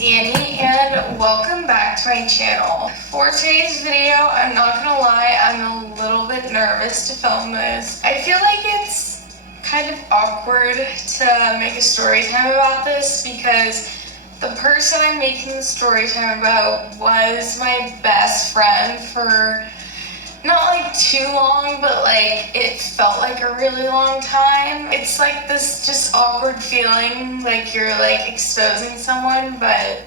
it's Annie and welcome back to my channel. For today's video, I'm not gonna lie, I'm a little bit nervous to film this. I feel like it's kind of awkward to make a story time about this because the person I'm making the story time about was my best friend for not like too long, but like it felt like a really long time. It's like this just awkward feeling like you're like exposing someone, but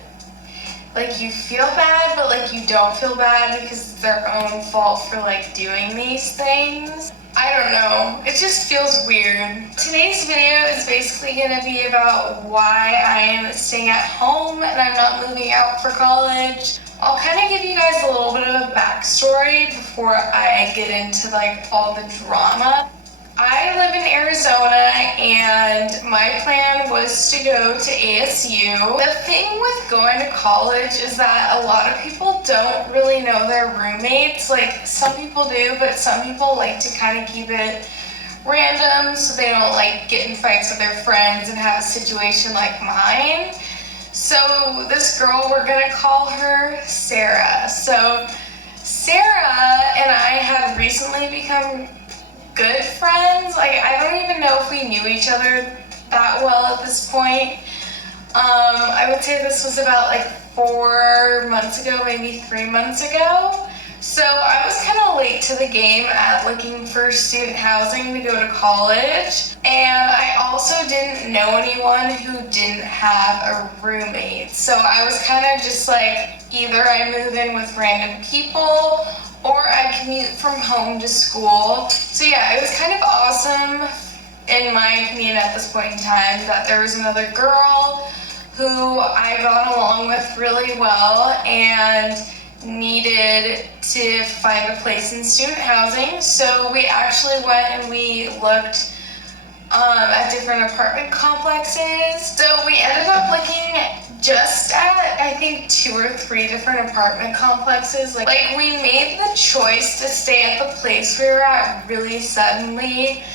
like you feel bad, but like you don't feel bad because it's their own fault for like doing these things. I don't know, it just feels weird. Today's video is basically going to be about why I am staying at home and I'm not moving out for college. I'll kind of give you guys a little bit of a backstory before I get into like all the drama. I live in Arizona and my plan was to go to ASU. The thing with going to college is that a lot of people don't really know their roommates. Like some people do, but some people like to kind of keep it random so they don't like get in fights with their friends and have a situation like mine. So this girl, we're gonna call her Sarah. So Sarah and I have recently become good friends. Like I don't even know if we knew each other that well at this point. I would say this was about like 4 months ago, maybe 3 months ago. So I was kind of late to the game at looking for student housing to go to college. And I also didn't know anyone who didn't have a roommate. So I was kind of just like, either I move in with random people or I commute from home to school. So yeah, it was kind of awesome, in my opinion at this point in time, that there was another girl who I got along with really well and needed to find a place in student housing. So we actually went and we looked at different apartment complexes. So we ended up looking just at, I think, 2 or 3 different apartment complexes. Like we made the choice to stay at the place we were at really suddenly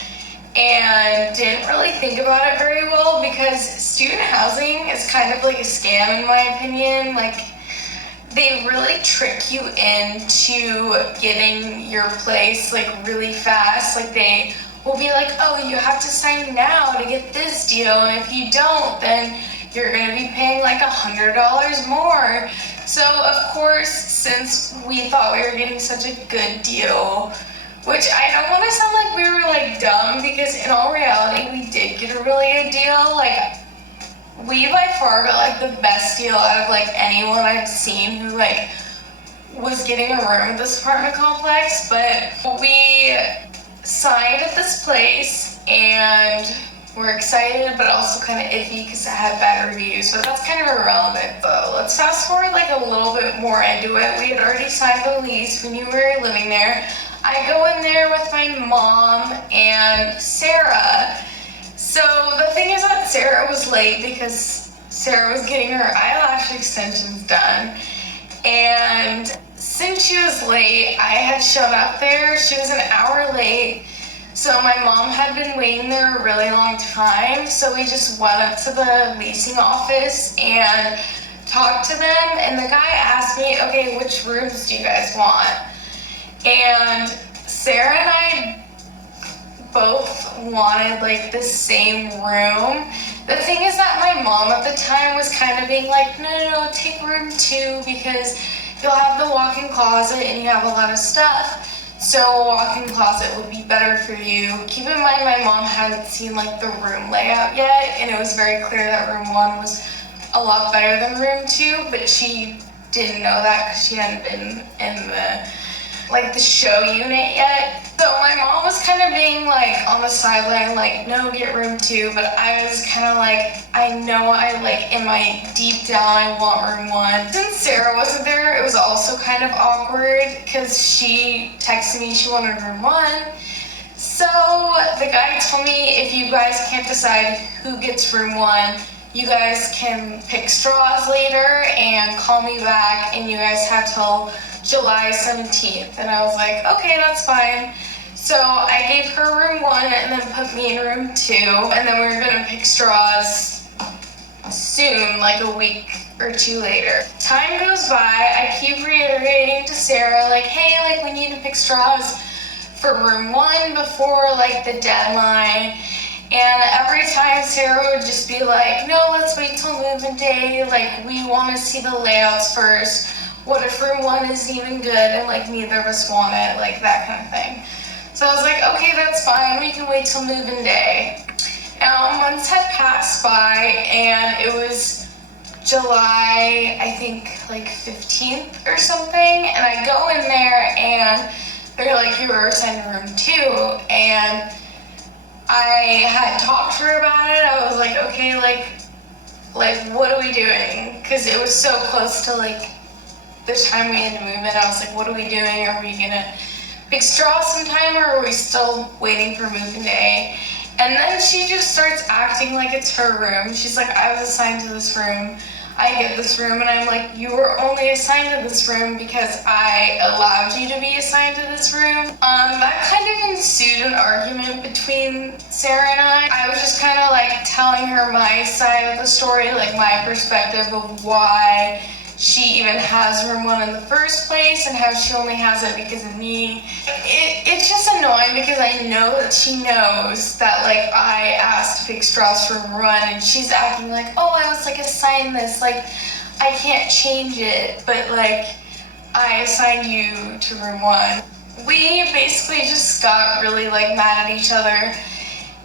and didn't really think about it very well because student housing is kind of like a scam in my opinion. Like they really trick you into getting your place like really fast. Like they will be like, oh, you have to sign now to get this deal, and if you don't, then you're gonna be paying like $100 more. So of course, since we thought we were getting such a good deal, which I don't want to sound like we were like dumb, because in all reality we did get a really good deal. Like we by far got like the best deal out of like anyone I've seen who like was getting a room at this apartment complex. But we signed at this place and we're excited but also kind of iffy because it had bad reviews, but that's kind of irrelevant. So let's fast forward like a little bit more into it. We had already signed the lease, we knew we were living there. I go in there with my mom and Sarah. So the thing is that Sarah was late because Sarah was getting her eyelash extensions done. And since she was late, I had shown up there. She was an hour late. So my mom had been waiting there a really long time. So we just went up to the leasing office and talked to them. And the guy asked me, okay, which rooms do you guys want? And Sarah and I both wanted like the same room. The thing is that my mom at the time was kind of being like, no, take room 2 because you'll have the walk-in closet and you have a lot of stuff. So a walk-in closet would be better for you. Keep in mind my mom hadn't seen like the room layout yet, and it was very clear that room 1 was a lot better than room 2, but she didn't know that because she hadn't been in the show unit yet. So my mom was kind of being like on the sideline, like, no, get room 2, but I was kind of like, I know I like in my deep down I want room 1. Since Sarah wasn't there, it was also kind of awkward because she texted me she wanted room 1. So the guy told me, if you guys can't decide who gets room 1, you guys can pick straws later and call me back, and you guys have till July 17th. And I was like, okay, that's fine. So I gave her room 1 and then put me in room 2, and then we were gonna pick straws soon, like a week or two later. Time goes by, I keep reiterating to Sarah, like, hey, like, we need to pick straws for room 1 before, like, the deadline. And every time Sarah would just be like, no, let's wait till move-in day, like, we want to see the layouts first. What if room 1 isn't even good and, like, neither of us want it, like, that kind of thing. So I was like, okay, that's fine, we can wait till move-in day. Now, months had passed by, and it was July, I think, like 15th or something, and I go in there, and they're like, you were assigned to room 2, and I had talked to her about it. I was like, okay, like, what are we doing? Because it was so close to, like, the time we had to move in. I was like, what are we doing? Are we gonna pick straws sometime, or are we still waiting for move-in day? And then she just starts acting like it's her room. She's like, I was assigned to this room. I get this room. And I'm like, you were only assigned to this room because I allowed you to be assigned to this room. That kind of ensued an argument between Sarah and I. I was just kind of like telling her my side of the story, like my perspective of why she even has room 1 in the first place and how she only has it because of me. It's just annoying because I know that she knows that, like, I asked to pick straws for room 1 and she's acting like, oh, I was like assigned this, like, I can't change it, but like, I assigned you to room 1. We basically just got really like mad at each other,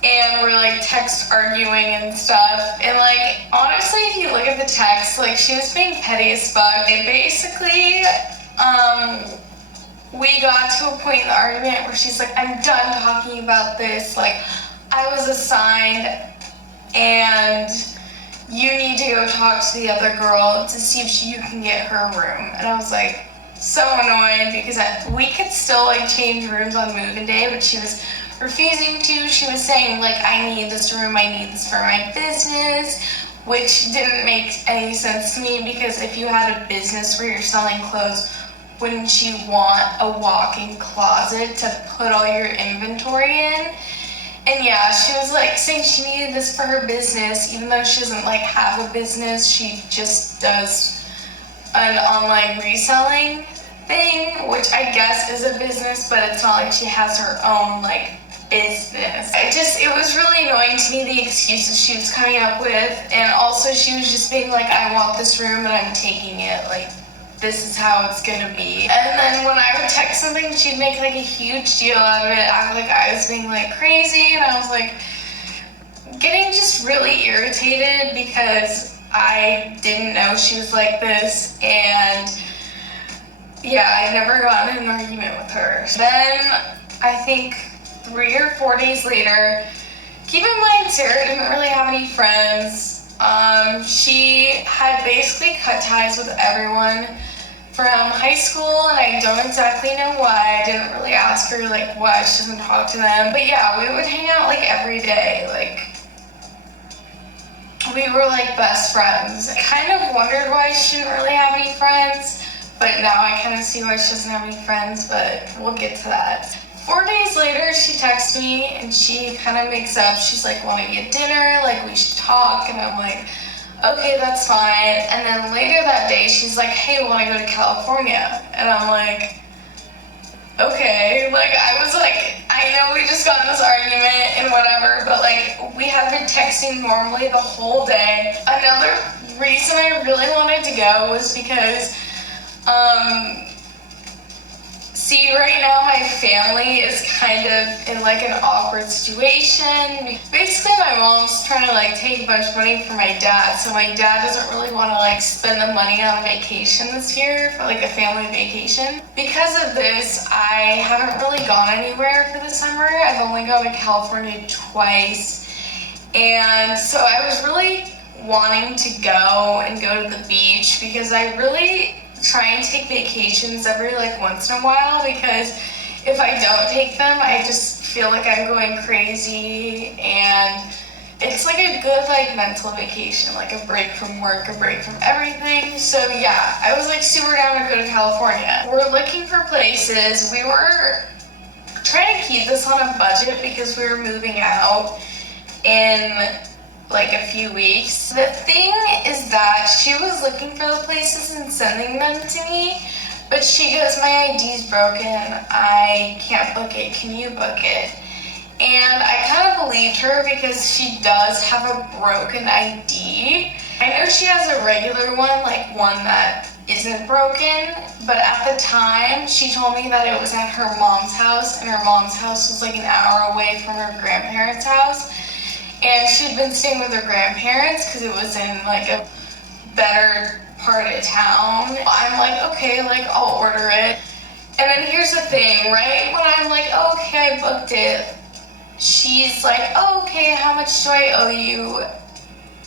and we're like text arguing and stuff. And like, honestly, if you look at the text, like, she was being petty as fuck. And basically, we got to a point in the argument where she's like, I'm done talking about this. Like, I was assigned, and you need to go talk to the other girl to see if you can get her room. And I was like, so annoyed, because we could still like change rooms on move-in day, but she was refusing to. She was saying, like, I need this room, I need this for my business, which didn't make any sense to me, because if you had a business where you're selling clothes, wouldn't you want a walk-in closet to put all your inventory in? And yeah, she was like saying she needed this for her business, even though she doesn't like have a business. She just does an online reselling thing, which I guess is a business, but it's not like she has her own like business. It was really annoying to me, the excuses she was coming up with, and also she was just being like, I want this room and I'm taking it, like, this is how it's gonna be. And then when I would text something, she'd make like a huge deal out of it, act like I was being like crazy, and I was like getting just really irritated because I didn't know she was like this. And yeah, I never got in an argument with her. Then I think 3 or 4 days later, keep in mind Sarah didn't really have any friends. She had basically cut ties with everyone from high school, and I don't exactly know why. I didn't really ask her like why she doesn't talk to them. But yeah, we would hang out like every day. Like, we were like best friends. I kind of wondered why she didn't really have any friends, but now I kind of see why she doesn't have any friends, but we'll get to that. 4 days later, she texts me and she kind of makes up. She's like, want to get dinner? Like, we should talk. And I'm like, okay, that's fine. And then later that day, she's like, hey, want to go to California? And I'm like, okay. Like, I was like, I know we just got in this argument and whatever, but like, we have been texting normally the whole day. Another reason I really wanted to go was because, see, right now my family is kind of in like an awkward situation. Basically, my mom's trying to like take a bunch of money from my dad, so my dad doesn't really want to like spend the money on vacation this year for like a family vacation. Because of this, I haven't really gone anywhere for the summer. I've only gone to California twice, and so I was really wanting to go and go to the beach, because I really try and take vacations every like once in a while, because if I don't take them, I just feel like I'm going crazy, and it's like a good like mental vacation, like a break from work, a break from everything. So yeah, I was like super down to go to California. We're looking for places. We were trying to keep this on a budget because we were moving out in like a few weeks. The thing is that she was looking for the places and sending them to me, but she goes, my ID's broken, I can't book it, can you book it? And I kind of believed her because she does have a broken ID. I know she has a regular one, like one that isn't broken, but at the time she told me that it was at her mom's house, and her mom's house was like an hour away from her grandparents' house, and she'd been staying with her grandparents because it was in like a better part of town. I'm like, okay, like I'll order it. And then here's the thing, right? When I'm like, oh, okay, I booked it, she's like, oh, okay, how much do I owe you?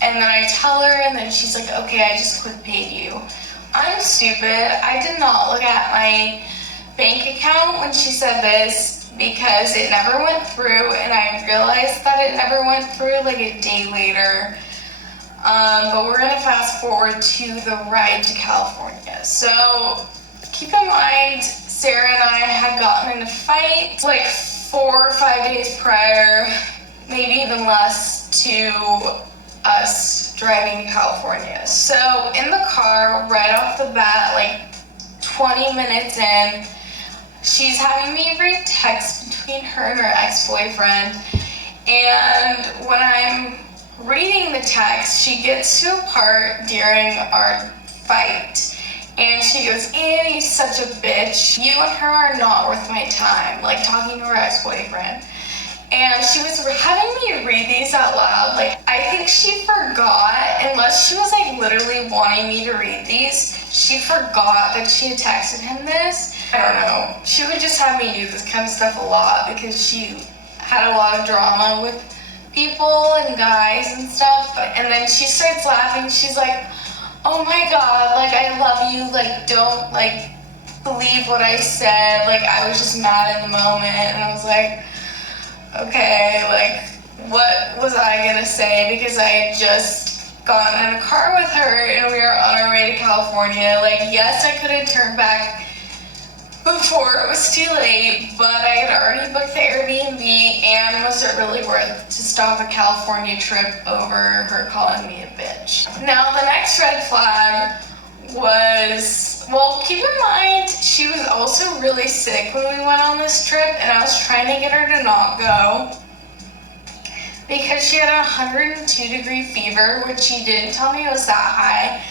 And then I tell her, and then she's like, okay, I just quick paid you. I'm stupid. I did not look at my bank account when she said this because it never went through, and I realized that it never went through like a day later. But we're gonna fast forward to the ride to California. So keep in mind, Sarah and I had gotten in a fight like 4 or 5 days prior, maybe even less, to us driving to California. So in the car, right off the bat, like 20 minutes in, she's having me read text between her and her ex-boyfriend. And when I'm reading the text, she gets to a part during our fight, and she goes, Annie's such a bitch. You and her are not worth my time, like talking to her ex-boyfriend. And she was having me read these out loud. Like, I think she forgot, unless she was like literally wanting me to read these, she forgot that she had texted him this. I don't know. She would just have me do this kind of stuff a lot because she had a lot of drama with people and guys and stuff. And then she starts laughing. She's like, oh my God, like, I love you. Like, don't, like, believe what I said. Like, I was just mad in the moment. And I was like, okay, like, what was I gonna say? Because I had just gotten in a car with her and we were on our way to California. Like, yes, I could have turned back before it was too late, but I had already booked the Airbnb, and was it really worth to stop a California trip over her calling me a bitch? Now, the next red flag was, well, keep in mind, she was also really sick when we went on this trip, and I was trying to get her to not go because she had a 102-degree fever, which she didn't tell me was that high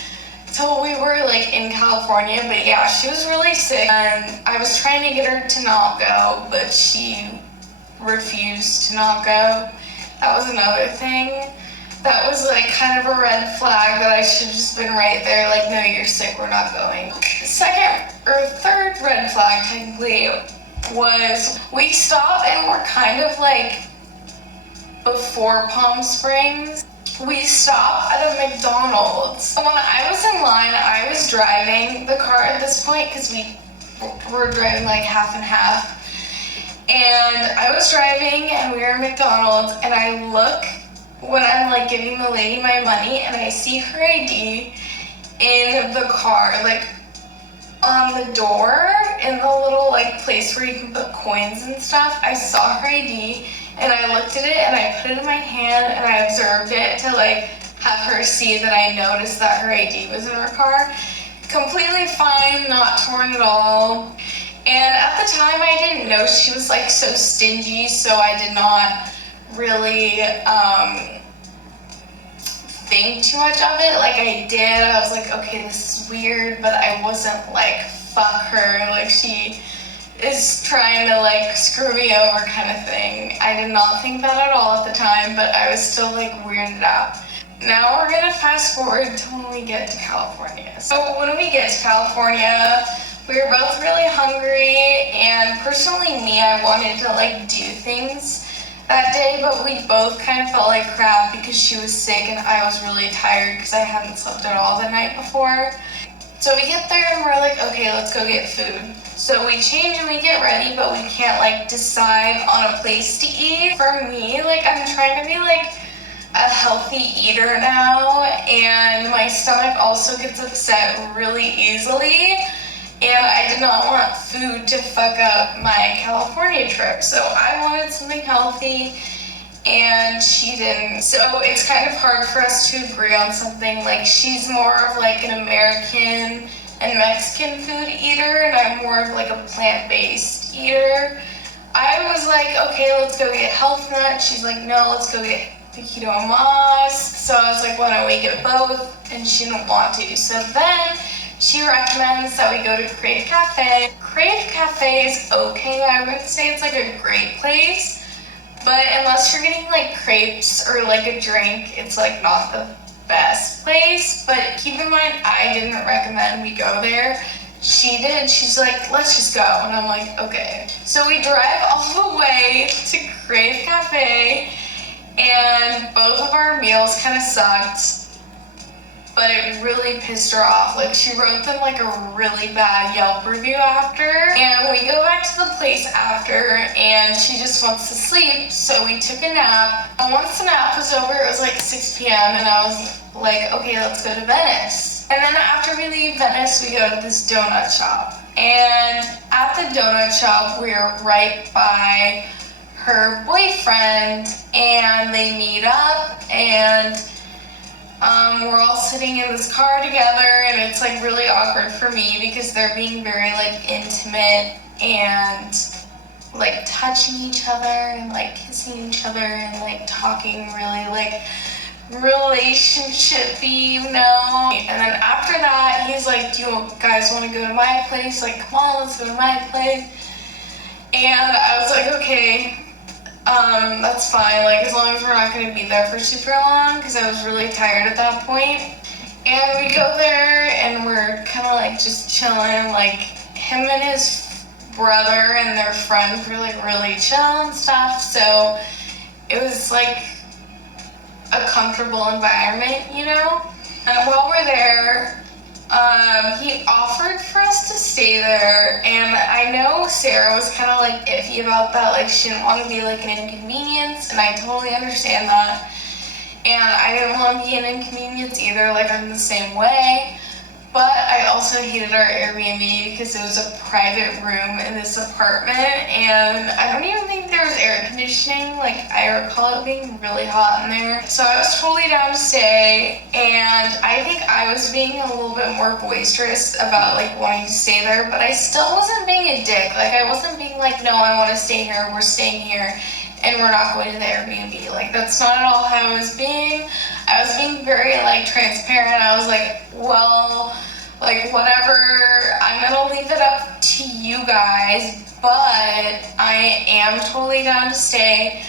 till we were like in California. But yeah, she was really sick, and I was trying to get her to not go, but she refused to not go. That was another thing. That was like kind of a red flag that I should have just been right there, like, no, you're sick, we're not going. Second or third red flag, technically, was we stopped and we're kind of like before Palm Springs. We stopped at a McDonald's. When I was in line, I was driving the car at this point because we were driving like half and half. And I was driving and we were at McDonald's, and I look when I'm like giving the lady my money, and I see her ID in the car, like on the door, in the little like place where you can put coins and stuff. I saw her ID, and I looked at it, and I put it in my hand, and I observed it to like have her see that I noticed that her ID was in her car. Completely fine, not torn at all. And at the time, I didn't know she was like so stingy, so I did not really think too much of it. Like, I did. I was like, okay, this is weird, but I wasn't like, fuck her, like she is trying to like screw me over kind of thing. I did not think that at all at the time, but I was still like weirded out. Now we're gonna fast forward to when we get to California. So when we get to California, we were both really hungry, and personally me, I wanted to like do things that day, but we both kind of felt like crap because she was sick and I was really tired because I hadn't slept at all the night before. So we get there and we're like, okay, let's go get food. So we change and we get ready, but we can't like decide on a place to eat. For me, like, I'm trying to be like a healthy eater now, and my stomach also gets upset really easily, and I did not want food to fuck up my California trip. So I wanted something healthy, and she didn't. So it's kind of hard for us to agree on something. Like, she's more of like an American and Mexican food eater, and I'm more of like a plant-based eater. I was like, okay, let's go get health nut. She's like, no, let's go get taquito mas. So I was like, why don't we get both? And she didn't want to. So then she recommends that we go to Crave Cafe. Crave Cafe is okay. I wouldn't say it's like a great place, but unless you're getting like crepes or like a drink, it's like not the best place. But keep in mind, I didn't recommend we go there. She did. She's like, let's just go. And I'm like, okay. So we drive all the way to Crave Cafe, and both of our meals kind of sucked. But it really pissed her off. Like, she wrote them like a really bad Yelp review after. And we go back to the place after, and she just wants to sleep, so we took a nap. And once the nap was over, it was like 6 p.m. and I was like, okay, let's go to Venice. And then after we leave Venice, we go to this donut shop. And at the donut shop, we're right by her boyfriend, and they meet up, and we're all sitting in this car together, and it's like really awkward for me because they're being very like intimate and like touching each other and like kissing each other and like talking really like relationship-y, you know? And then after that, he's like, do you guys want to go to my place? Like, come on, let's go to my place. And I was like, okay, that's fine, like, as long as we're not going to be there for super long, because I was really tired at that point. And we go there, and we're kind of like just chilling, like, him and his brother and their friends were like really chill and stuff, so it was like a comfortable environment, you know? And while we're there, he offered for us to stay there, and I know Sarah was kind of like iffy about that, like she didn't want to be like an inconvenience, and I totally understand that. And I didn't want to be an inconvenience either, like I'm the same way. But I also hated our Airbnb because it was a private room in this apartment, and I don't even think there was air conditioning. Like, I recall it being really hot in there. So I was totally down to stay, and I think I was being a little bit more boisterous about like wanting to stay there, but I still wasn't being a dick. Like, I wasn't being like, no, I want to stay here, we're staying here, and we're not going to the Airbnb. Like, that's not at all how I was being. I was being very like transparent. I was like, well, like, whatever, I'm gonna leave it up to you guys, but I am totally down to stay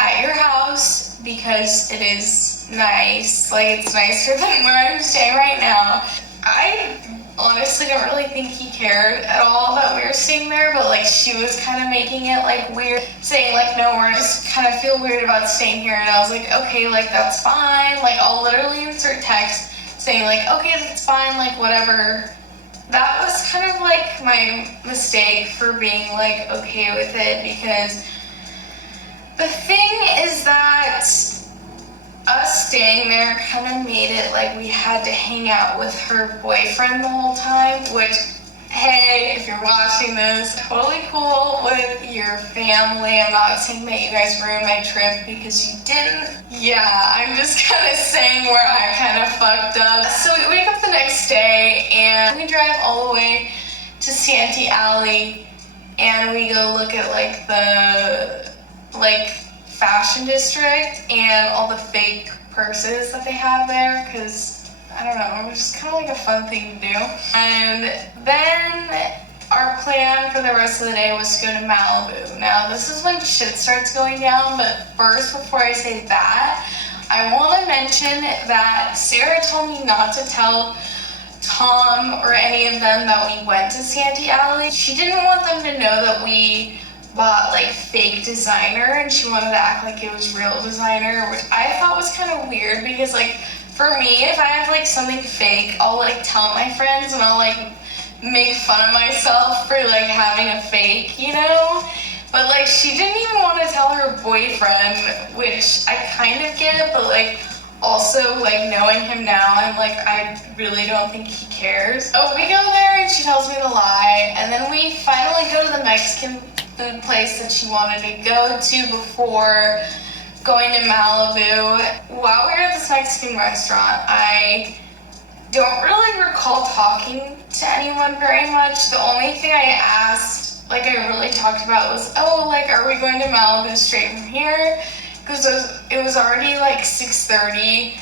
at your house because it is nice. Like, it's nicer than where I'm staying right now. I honestly don't really think he cared at all that we were staying there, but like she was kind of making it like weird, saying like, no, we're just kind of feel weird about staying here, and I was like, okay, like that's fine. Like, I'll literally insert text saying like, okay, that's fine, like whatever. That was kind of like my mistake for being like okay with it, because the thing is that us staying there kind of made it like we had to hang out with her boyfriend the whole time, which, hey, if you're watching this, totally cool with your family. I'm not saying that you guys ruined my trip because you didn't. Yeah, I'm just kind of saying where I kind of fucked up. So we wake up the next day and we drive all the way to Santee Alley, and we go look at like the fashion district and all the fake purses that they have there, because I don't know, it was just kind of like a fun thing to do. And then our plan for the rest of the day was to go to Malibu. Now, this is when shit starts going down, but first, before I say that, I want to mention that Sarah told me not to tell Tom or any of them that we went to Santee Alley. She didn't want them to know that we bought like fake designer, and she wanted to act like it was real designer, which I thought was kind of weird, because like for me, if I have like something fake, I'll like tell my friends and I'll like make fun of myself for like having a fake, you know? But like she didn't even want to tell her boyfriend, which I kind of get, but like also like knowing him now, I'm like, I really don't think he cares. So we go there and she tells me to lie, and then we finally go to the Mexican food place that she wanted to go to before going to Malibu. While we were at this Mexican restaurant, I don't really recall talking to anyone very much. The only thing I asked, like I really talked about was, oh, like, are we going to Malibu straight from here? Because it was already like 6:30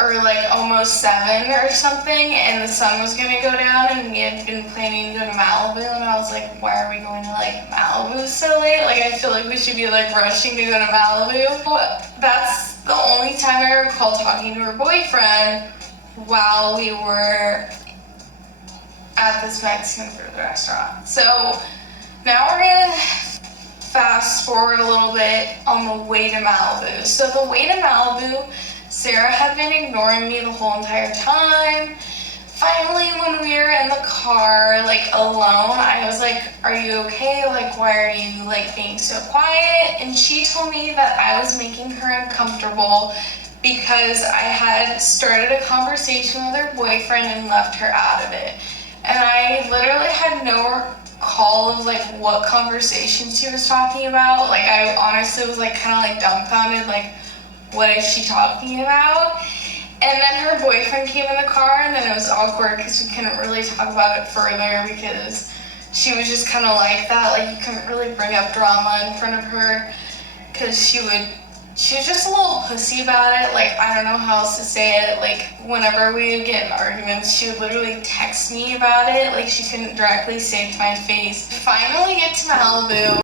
or like almost 7 or something, and the sun was gonna go down, and we had been planning to go to Malibu, and I was like, why are we going to like Malibu so late? Like, I feel like we should be like rushing to go to Malibu. That's the only time I recall talking to her boyfriend while we were at this Mexican food restaurant. So now we're gonna fast forward a little bit on the way to Malibu. So the way to Malibu, Sarah had been ignoring me the whole entire time. Finally, when we were in the car, like alone, I was like, are you okay? Like, why are you like being so quiet? And she told me that I was making her uncomfortable because I had started a conversation with her boyfriend and left her out of it. And I literally had no call of like what conversation she was talking about. Like, I honestly was like kind of like dumbfounded, like, what is she talking about? And then her boyfriend came in the car, and then it was awkward because we couldn't really talk about it further because she was just kind of like that. Like, you couldn't really bring up drama in front of her because she was just a little pussy about it. Like, I don't know how else to say it. Like, whenever we would get in arguments, she would literally text me about it. Like, she couldn't directly say it to my face. We finally get to Malibu.